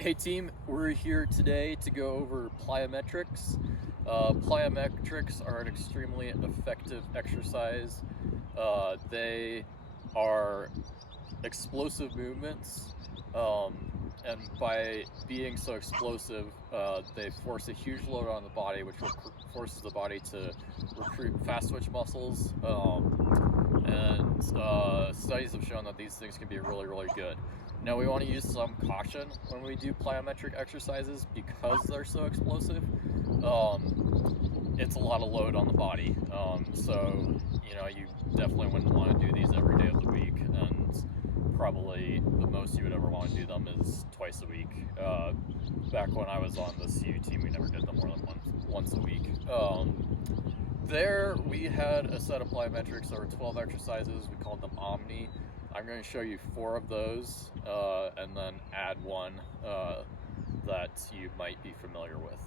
Hey team, we're here today to go over plyometrics. Plyometrics are an extremely effective exercise. They are explosive movements, and by being so explosive, they force a huge load on the body, which forces the body to recruit fast twitch muscles. And studies have shown that these things can be really, really good. Now, we want to use some caution when we do plyometric exercises because they're so explosive. It's a lot of load on the body, so you definitely wouldn't want to do these every day of the week, and probably the most you would ever want to do them is twice a week. Back when I was on the CU team, we never did them more than once a week. There we had a set of plyometrics. There were 12 exercises. We called them OMNI. I'm going to show you 4 of those and then add one that you might be familiar with.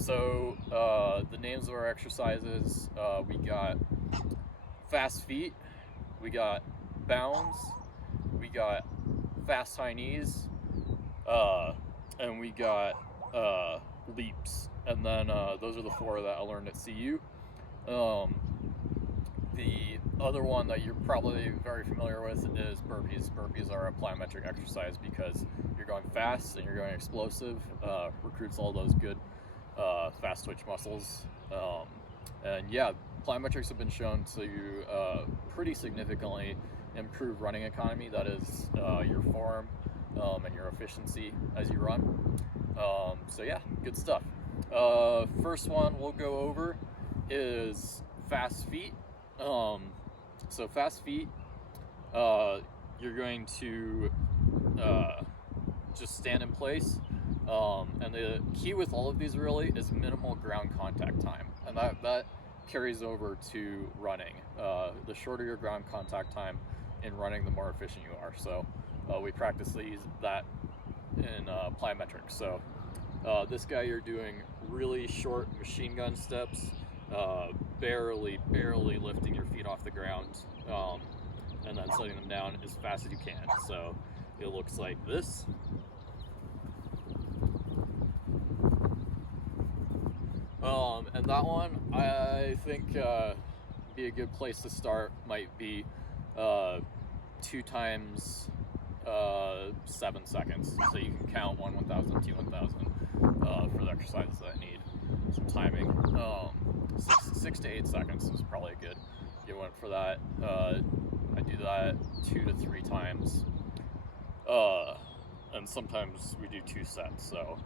The names of our exercises, we got fast feet, we got bounds, we got fast high knees, and we got leaps. And then those are the 4 that I learned at CU. The other one that you're probably very familiar with is burpees. Burpees are a plyometric exercise because you're going fast and you're going explosive, recruits all those good fast twitch muscles. And yeah, plyometrics have been shown to pretty significantly improve running economy, that is your form and your efficiency as you run. So yeah, good stuff. First one we'll go over is fast feet. So fast feet, you're going to just stand in place, and the key with all of these really is minimal ground contact time, and that carries over to running. The shorter your ground contact time in running, the more efficient you are. So we practice that in plyometrics. So this guy, you're doing really short machine gun steps, barely lifting your feet off the ground, and then setting them down as fast as you can. So it looks like this. And that one, I think be a good place to start might be 2 times 7 seconds. So you can count 1, 1,000, 2, 1,000 for the exercises that need some timing. 6 to 8 seconds is probably a good one for that. I do that 2 to 3 times, and sometimes we do 2 sets, so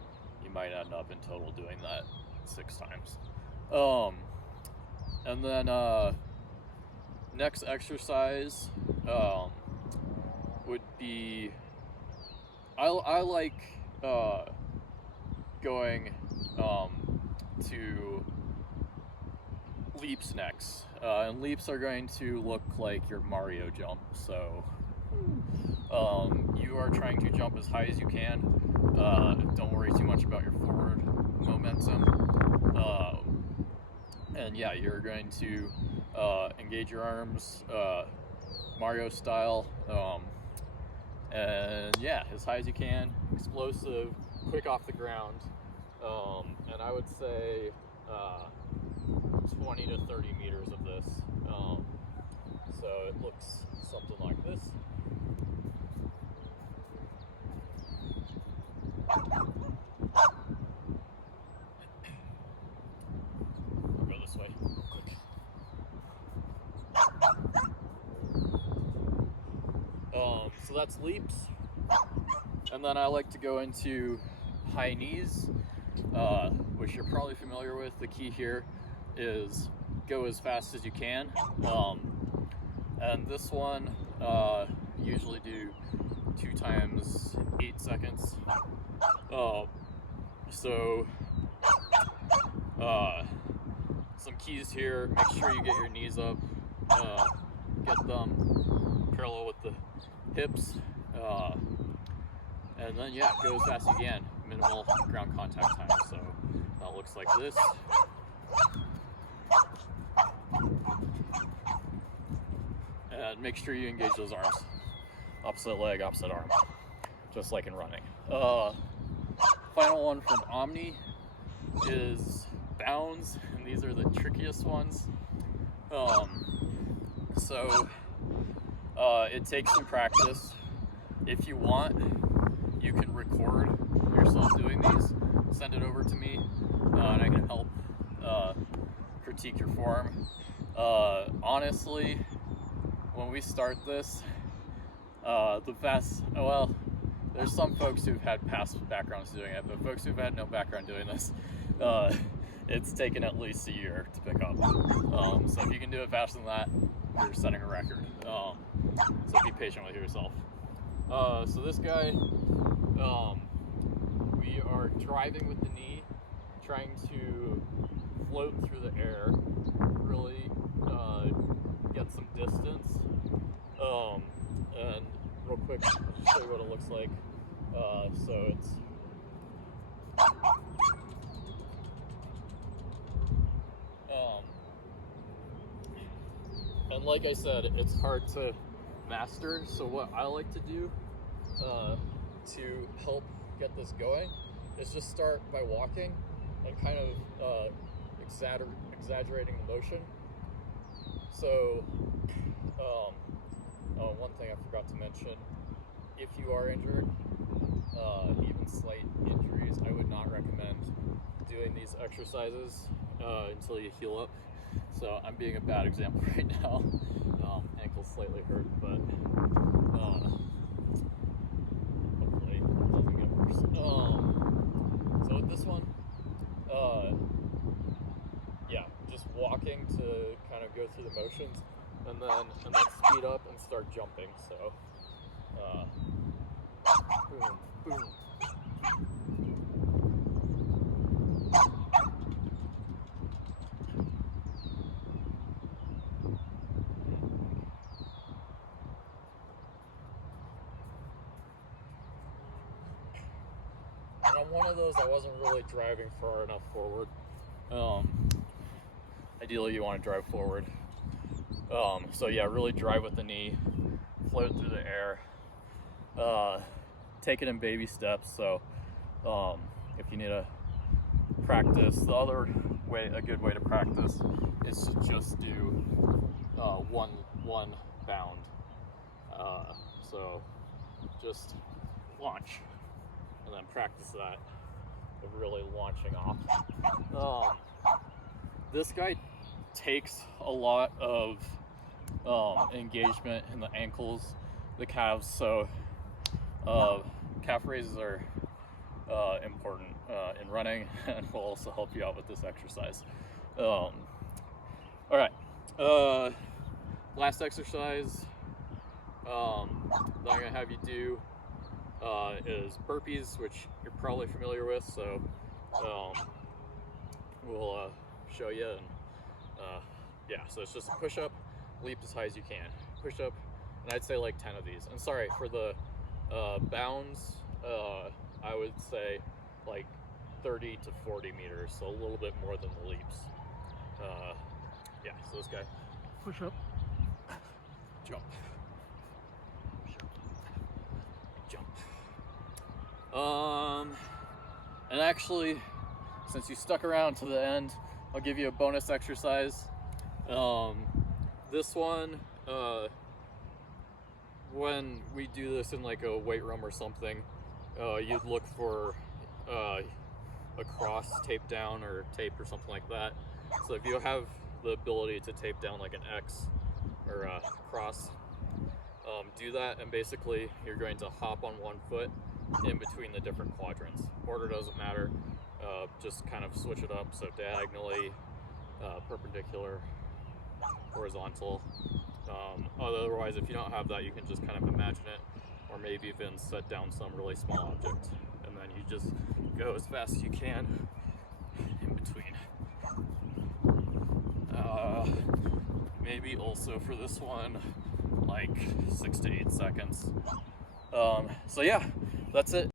you might end up in total doing that 6 times. And then next exercise would be, I like going to leaps next, and leaps are going to look like your Mario jump. So you are trying to jump as high as you can. Don't worry too much about your forward momentum, and yeah, you're going to engage your arms Mario style, and yeah, as high as you can, explosive, quick off the ground, and I would say 20 to 30 meters of this. So it looks something like this. I'll go this way real quick. So that's leaps. And then I like to go into high knees, which you're probably familiar with. The key here is go as fast as you can. And this one, usually do 2 times 8 seconds. Some keys here: make sure you get your knees up, get them parallel with the hips, and then yeah, go as fast as you can. Minimal ground contact time. So that looks like this. And make sure you engage those arms. Opposite leg, opposite arm, just like in running. Final one from OMNI is bounds, and these are the trickiest ones. It takes some practice. If you want, you can record yourself doing these, send it over to me, and I can help critique your form. Honestly, when we start this, there's some folks who've had past backgrounds doing it, but folks who've had no background doing this, it's taken at least a year to pick up. So if you can do it faster than that, you're setting a record. So be patient with yourself. So this guy, we are driving with the knee, trying to float through the air, really get some distance. And real quick, I'll just show you what it looks like. And like I said, it's hard to master. So what I like to do to help get this going is just start by walking and kind of exaggerating the motion. So one thing I forgot to mention, if you are injured, even slight injuries, I would not recommend doing these exercises until you heal up. So I'm being a bad example right now. Ankle's slightly hurt, but hopefully it doesn't get worse. So with this one, yeah, just walking to kind of go through the motions, and then speed up and start jumping. So boom, boom. And on one of those, I wasn't really driving far enough forward. Ideally, you want to drive forward. So yeah, really drive with the knee, float through the air, take it in baby steps. So if you need to practice, the other way, a good way to practice is to just do one bound. So just launch and then practice that of really launching off. This guy takes a lot of engagement in the ankles, the calves, so calf raises are important in running and will also help you out with this exercise. All right, last exercise that I'm gonna have you do is burpees, which you're probably familiar with, so we'll show you. And yeah, so it's just a push-up, leap as high as you can, push-up, and I'd say like 10 of these. And sorry, for the bounds, I would say like 30 to 40 meters, so a little bit more than the leaps. Yeah, so this guy, push up, jump, push up, jump. And actually, since you stuck around to the end, I'll give you a bonus exercise. This one, when we do this in like a weight room or something, you'd look for a cross tape down or tape or something like that. So if you have the ability to tape down like an X or a cross, do that, and basically you're going to hop on one foot in between the different quadrants. Order doesn't matter, just kind of switch it up, so diagonally, perpendicular, horizontal. Otherwise, if you don't have that, you can just kind of imagine it, or maybe even set down some really small object, and then you just go as fast as you can in between. Maybe also for this one, like 6 to 8 seconds. So yeah, that's it.